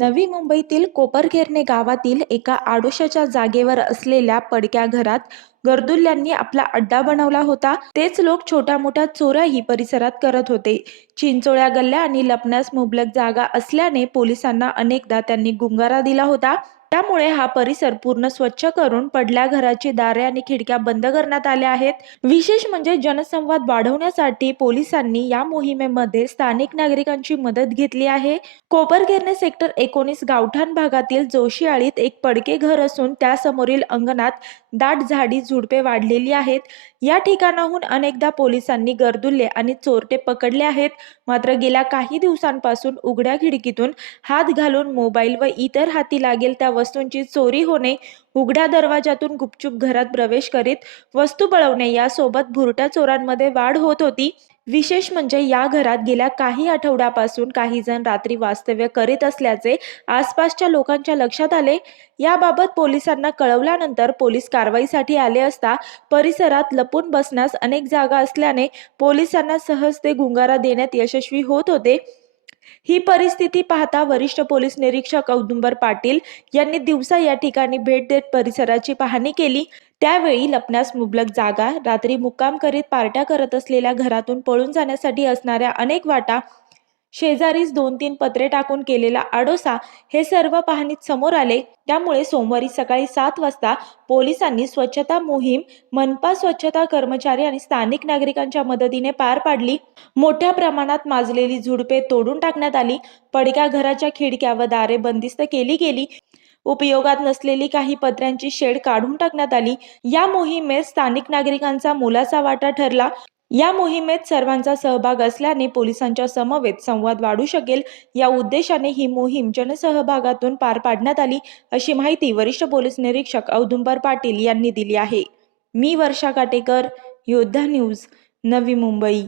नवी मुंबईतील कोपरखेरणे गावातील एका आडोशाच्या जागेवर असलेल्या पडक्या घरात गर्दुल्ल्यांनी आपला अड्डा बनवला होता. तेच लोक छोट्या मोठ्या चोऱ्याही परिसरात करत होते. चिंचोळ्या गल्ल्या आणि लपण्यास मुबलक जागा असल्याने पोलिसांना अनेकदा त्यांनी गुंगारा दिला होता. त्यामुळे हा परिसर पूर्ण स्वच्छ करून पडल्या घराची दारे आणि खिडक्या बंद करण्यात आल्या आहेत. विशेष म्हणजे जनसंवाद वाढवण्यासाठी पोलिसांनी या मोहिमेमध्ये स्थानिक नागरिकांची मदत घेतली आहे. कोपरगिरणे सेक्टर एकोणीस गावठाण भागातील जोशियाळीत एक पडके घर असून त्यासमोरील अंगणात दाट झाडी झुडपे वाढलेली आहेत. या ठिकाणाहून अनेकदा पोलिसांनी गर्दुल्ले आणि चोरटे पकडले आहेत. मात्र गेल्या काही दिवसांपासून उघड्या खिडकीतून हात घालून मोबाईल व इतर हाती लागेल त्या वस्तूंची चोरी होणे उघड्या दरवाजातून गुपचूप घरात प्रवेश करीत वस्तू पळवणे यासोबत भुरट्या चोरांमध्ये वाढ होत होती. विशेष म्हणजे या घरात गेल्या काही आठवड्यापासून काही जण रात्री वास्तव्य करीत असल्याचे आसपासच्या लोकांच्या लक्षात आले. याबाबत पोलिसांना कळवल्यानंतर पोलीस कारवाईसाठी आले असता परिसरात लपून बसण्यास अनेक जागा असल्याने पोलिसांना सहज ते गुंगारा देण्यात यशस्वी होत होते. ही परिस्थिती पाहता वरिष्ठ पोलीस निरीक्षक औदुंबर पाटील यांनी दिवसा या ठिकाणी भेट देत परिसराची पाहणी केली. त्यावेळी लपण्यास मुबलक जागा रात्री मुक्काम करीत पार्ट्या करत असलेल्या घरातून पळून जाण्यासाठी असणाऱ्या अनेक वाटा शेजारीच दोन तीन पत्रे टाकून केलेला आडोसा हे सर्व पाहणीत समोर आले. त्यामुळे सोमवारी सकाळी सात वाजता पोलिसांनी स्वच्छता मोहीम मनपा स्वच्छता कर्मचारी आणि स्थानिक नागरिकांच्या मदतीने पार पाडली. मोठ्या प्रमाणात माजलेली झुडपे तोडून टाकण्यात आली. पडक्या घराच्या खिडक्या व दारे बंदिस्त केली गेली. उपयोगात नसलेली काही पत्र्यांची शेड काढून टाकण्यात आली. या मोहिमेत स्थानिक नागरिकांचा मोलाचा वाटा ठरला. या मोहिमेत सर्वांचा सहभाग असल्याने पोलिसांच्या समवेत संवाद वाढू शकेल. या उद्देशाने ही मोहीम जनसहभागातून पार पाडण्यात आली अशी माहिती वरिष्ठ पोलीस निरीक्षक औदुंबर पाटील यांनी दिली आहे. मी वर्षा काटेकर योद्धा न्यूज नवी मुंबई.